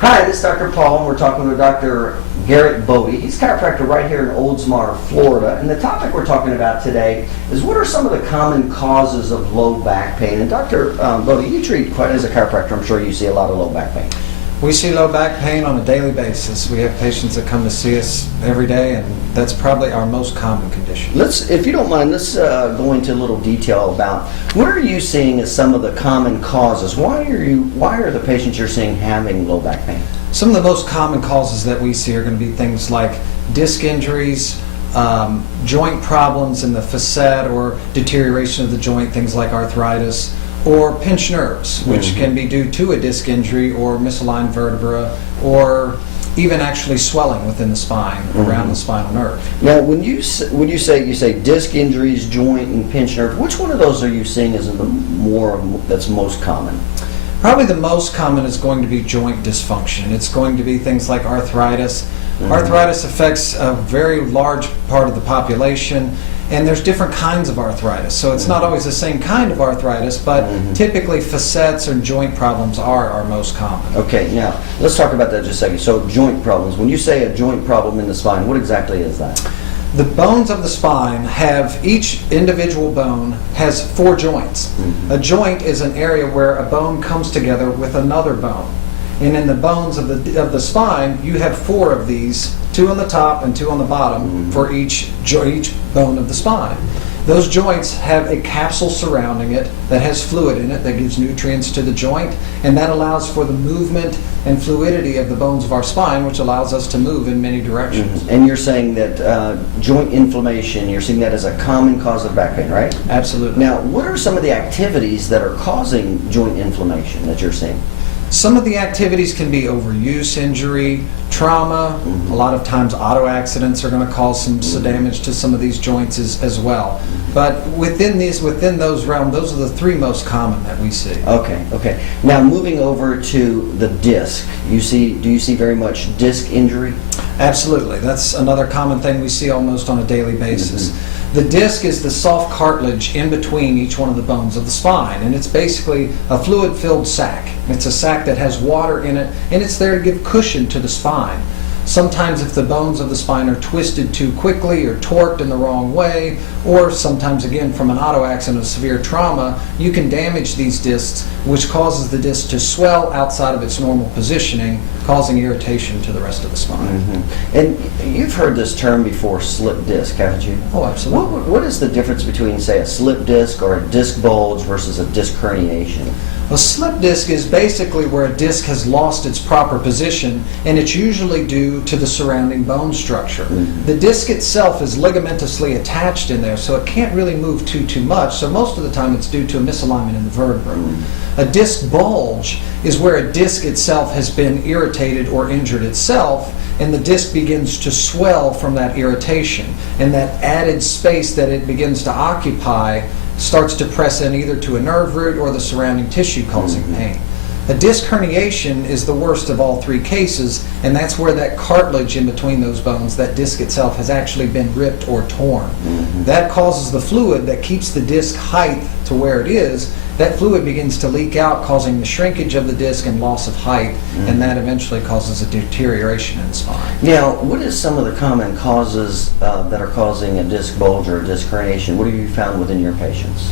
Hi, this is Dr. Paul, and we're talking with Dr. Garrett Bode. He's a chiropractor right here in Oldsmar, Florida. And the topic we're talking about today is what are some of the common causes of low back pain? And Dr. Bode, you treat quite as a chiropractor. I'm sure you see a lot of low back pain. We see low back pain on a daily basis. We have patients that come to see us every day, and that's probably our most common condition. If you don't mind, let's go into a little detail about what are you seeing as some of the common causes? Why are the patients you're seeing having low back pain? Some of the most common causes that we see are going to be things like disc injuries, joint problems in the facet or deterioration of the joint, things like arthritis, or pinched nerves, which can be due to a disc injury or misaligned vertebra, or even actually swelling within the spine around the spinal nerve. Now, when you say disc injuries, joint, and pinched nerve, which one of those are you seeing as that's most common? Probably the most common is going to be joint dysfunction. It's going to be things like arthritis. Arthritis affects a very large part of the population, and there's different kinds of arthritis. So it's not always the same kind of arthritis, but typically facets or joint problems are our most common. Okay, now let's talk about that just a second. So joint problems. When you say a joint problem in the spine, what exactly is that? The bones of the spine have, each individual bone has 4 joints. A joint is an area where a bone comes together with another bone. And in the bones of the spine, you have 4 of these, 2 on the top and 2 on the bottom for each bone of the spine. Those joints have a capsule surrounding it that has fluid in it that gives nutrients to the joint, and that allows for the movement and fluidity of the bones of our spine, which allows us to move in many directions. And you're saying that joint inflammation, you're seeing that as a common cause of back pain, right? Absolutely. Now, what are some of the activities that are causing joint inflammation that you're seeing? Some of the activities can be overuse injury, trauma. A lot of times auto accidents are going to cause some damage to some of these joints as well. But within those realms, those are the 3 most common that we see. Okay. Now moving over to the disc, do you see very much disc injury? Absolutely. That's another common thing we see almost on a daily basis. The disc is the soft cartilage in between each one of the bones of the spine, and it's basically a fluid-filled sac. It's a sac that has water in it, and it's there to give cushion to the spine. Sometimes if the bones of the spine are twisted too quickly or torqued in the wrong way, or sometimes again from an auto accident or severe trauma, you can damage these discs, which causes the disc to swell outside of its normal positioning, causing irritation to the rest of the spine. And you've heard this term before, slip disc, haven't you? Oh, absolutely. What is the difference between, say, a slip disc or a disc bulge versus a disc herniation? A slip disc is basically where a disc has lost its proper position, and it's usually due to the surrounding bone structure. The disc itself is ligamentously attached in there, so it can't really move too much, so most of the time it's due to a misalignment in the vertebra. A disc bulge is where a disc itself has been irritated or injured itself, and the disc begins to swell from that irritation, and that added space that it begins to occupy starts to press in either to a nerve root or the surrounding tissue, causing pain. A disc herniation is the worst of all 3 cases, and that's where that cartilage in between those bones, that disc itself, has actually been ripped or torn. That causes the fluid that keeps the disc height to where it is. That fluid begins to leak out, causing the shrinkage of the disc and loss of height, and that eventually causes a deterioration in the spine. Now, what is some of the common causes that are causing a disc bulge or a disc herniation? What have you found within your patients?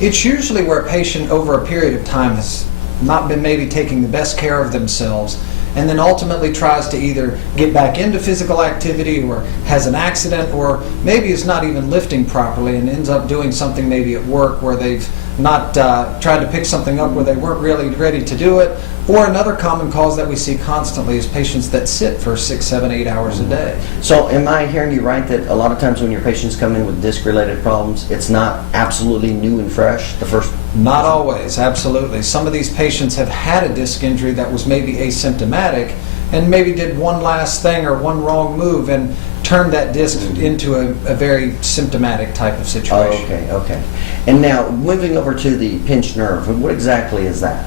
It's usually where a patient over a period of time has not been maybe taking the best care of themselves, and then ultimately tries to either get back into physical activity or has an accident, or maybe is not even lifting properly and ends up doing something maybe at work where they've not tried to pick something up where they weren't really ready to do it. Or another common cause that we see constantly is patients that sit for 6, 7, 8 hours a day. So am I hearing you right that a lot of times when your patients come in with disc-related problems, it's not absolutely new and fresh? Not always, absolutely. Some of these patients have had a disc injury that was maybe asymptomatic and maybe did one last thing or one wrong move and turned that disc into a very symptomatic type of situation. Okay. And now, moving over to the pinched nerve, what exactly is that?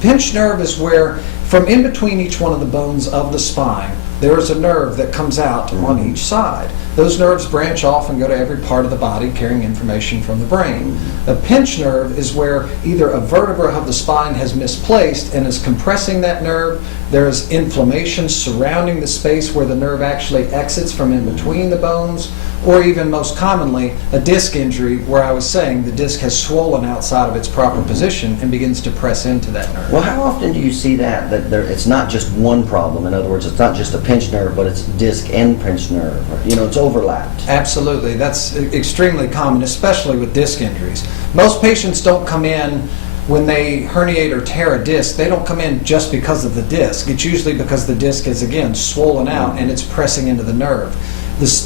Pinched nerve is where, from in between each one of the bones of the spine, there is a nerve that comes out on each side. Those nerves branch off and go to every part of the body carrying information from the brain. A pinched nerve is where either a vertebra of the spine has misplaced and is compressing that nerve. There is inflammation surrounding the space where the nerve actually exits from in between the bones, or even most commonly, a disc injury where I was saying the disc has swollen outside of its proper position and begins to press into that nerve. Well, how often do you see that it's not just one problem? In other words, it's not just a pinched nerve, but it's disc and pinched nerve. It's overlapped. Absolutely. That's extremely common, especially with disc injuries. Most patients don't come in when they herniate or tear a disc. They don't come in just because of the disc. It's usually because the disc is, again, swollen out and it's pressing into the nerve.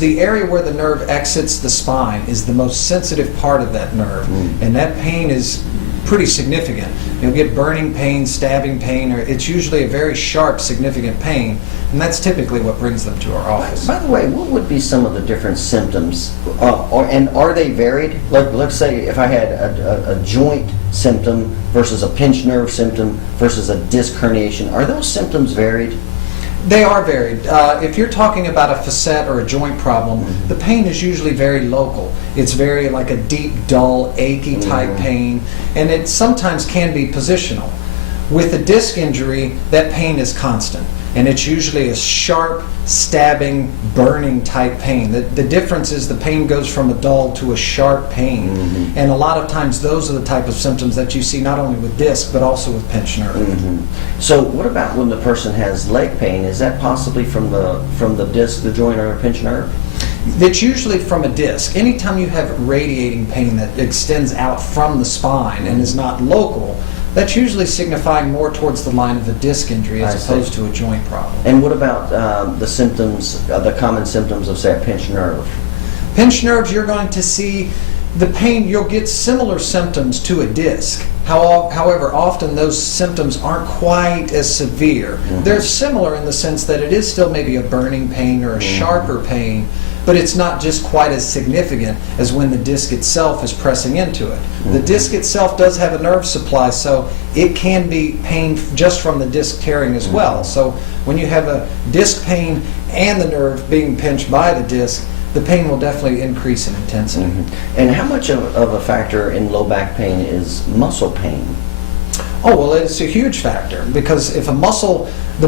The area where the nerve exits the spine is the most sensitive part of that nerve, and that pain is pretty significant. You'll get burning pain, stabbing pain, or it's usually a very sharp, significant pain, and that's typically what brings them to our office. By the way, what would be some of the different symptoms, and are they varied? Let's say if I had a joint symptom versus a pinched nerve symptom versus a disc herniation, are those symptoms varied? They are varied. If you're talking about a facet or a joint problem, the pain is usually very local. It's very like a deep, dull, achy type pain, and it sometimes can be positional. With a disc injury, that pain is constant, and it's usually a sharp, stabbing, burning type pain. The difference is the pain goes from a dull to a sharp pain, and a lot of times those are the type of symptoms that you see not only with disc but also with pinched nerve. So what about when the person has leg pain? Is that possibly from the disc, the joint, or a pinched nerve? It's usually from a disc. Anytime you have radiating pain that extends out from the spine and is not local, that's usually signifying more towards the line of a disc injury as opposed to a joint problem. And what about the symptoms, the common symptoms of, say, a pinched nerve? Pinched nerves, you're going to see the pain, you'll get similar symptoms to a disc. However, often those symptoms aren't quite as severe. They're similar in the sense that it is still maybe a burning pain or a sharper pain, but it's not just quite as significant as when the disc itself is pressing into it. The disc itself does have a nerve supply, so it can be pain just from the disc tearing as well. So when you have a disc pain and the nerve being pinched by the disc, the pain will definitely increase in intensity. And how much of a factor in low back pain is muscle pain? Oh, well, it's a huge factor, because if the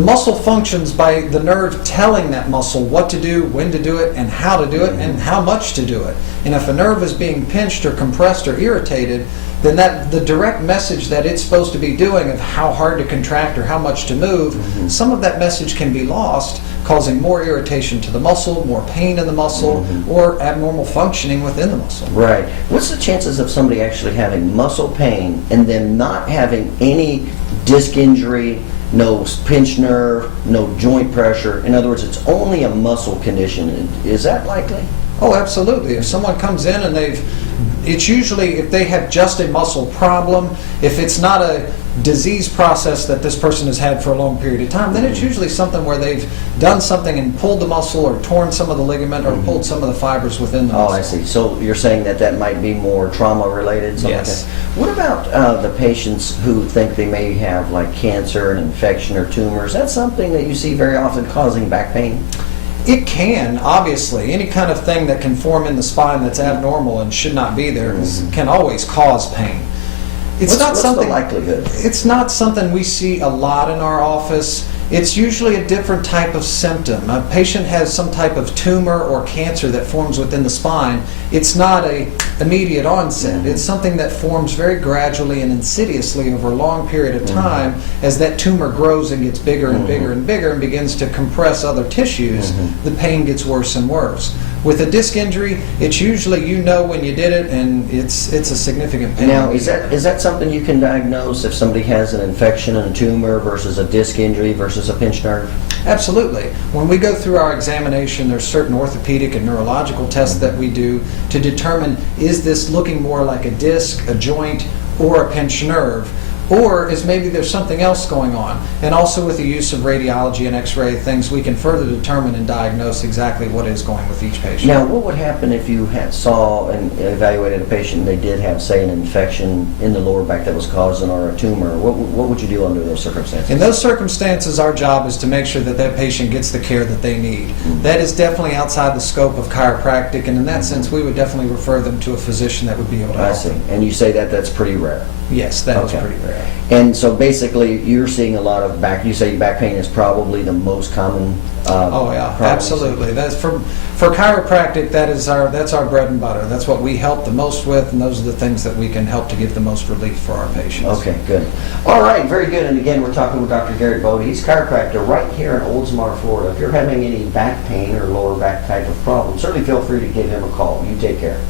muscle functions by the nerve telling that muscle what to do, when to do it, and how to do it, and how much to do it. And if a nerve is being pinched or compressed or irritated, then the direct message that it's supposed to be doing of how hard to contract or how much to move, some of that message can be lost, causing more irritation to the muscle, more pain in the muscle, or abnormal functioning within the muscle. Right. What's the chances of somebody actually having muscle pain and then not having any disc injury, no pinched nerve, no joint pressure? In other words, it's only a muscle condition. Is that likely? Oh, absolutely. If someone comes in and it's usually if they have just a muscle problem, if it's not a disease process that this person has had for a long period of time, then it's usually something where they've done something and pulled the muscle or torn some of the ligament or pulled some of the fibers within the muscle. Oh, I see. So you're saying that might be more trauma related? Yes. What about the patients who think they may have like cancer, an infection, or tumors? That's something that you see very often causing back pain? It can, obviously. Any kind of thing that can form in the spine that's abnormal and should not be there can always cause pain. What's the likelihood? It's not something we see a lot in our office. It's usually a different type of symptom. A patient has some type of tumor or cancer that forms within the spine. It's not an immediate onset. It's something that forms very gradually and insidiously over a long period of time. As that tumor grows and gets bigger and bigger and bigger and begins to compress other tissues, the pain gets worse and worse. With a disc injury, it's usually when you did it, and it's a significant pain. Now, is that something you can diagnose if somebody has an infection and a tumor versus a disc injury versus a pinched nerve? Absolutely. When we go through our examination, there's certain orthopedic and neurological tests that we do to determine, is this looking more like a disc, a joint, or a pinched nerve? or is maybe there's something else going on. And also with the use of radiology and x-ray things, we can further determine and diagnose exactly what is going with each patient. Now, what would happen if you saw and evaluated a patient, they did have, say, an infection in the lower back that was causing, or a tumor? What would you do under those circumstances? In those circumstances, our job is to make sure that that patient gets the care that they need. That is definitely outside the scope of chiropractic, and in that sense, we would definitely refer them to a physician that would be able to I help see. them. And you say that that's pretty rare. Yes, that is Okay. pretty rare. And so basically, you're seeing a lot of back. You say back pain is probably the most common. Oh yeah, problem. absolutely. That's for chiropractic. That's our bread and butter. That's what we help the most with, and those are the things that we can help to give the most relief for our patients. Okay, good. All right, very good. And again, we're talking with Dr. Garrett Bode. He's a chiropractor right here in Oldsmar, Florida. If you're having any back pain or lower back type of problem, certainly feel free to give him a call. You take care.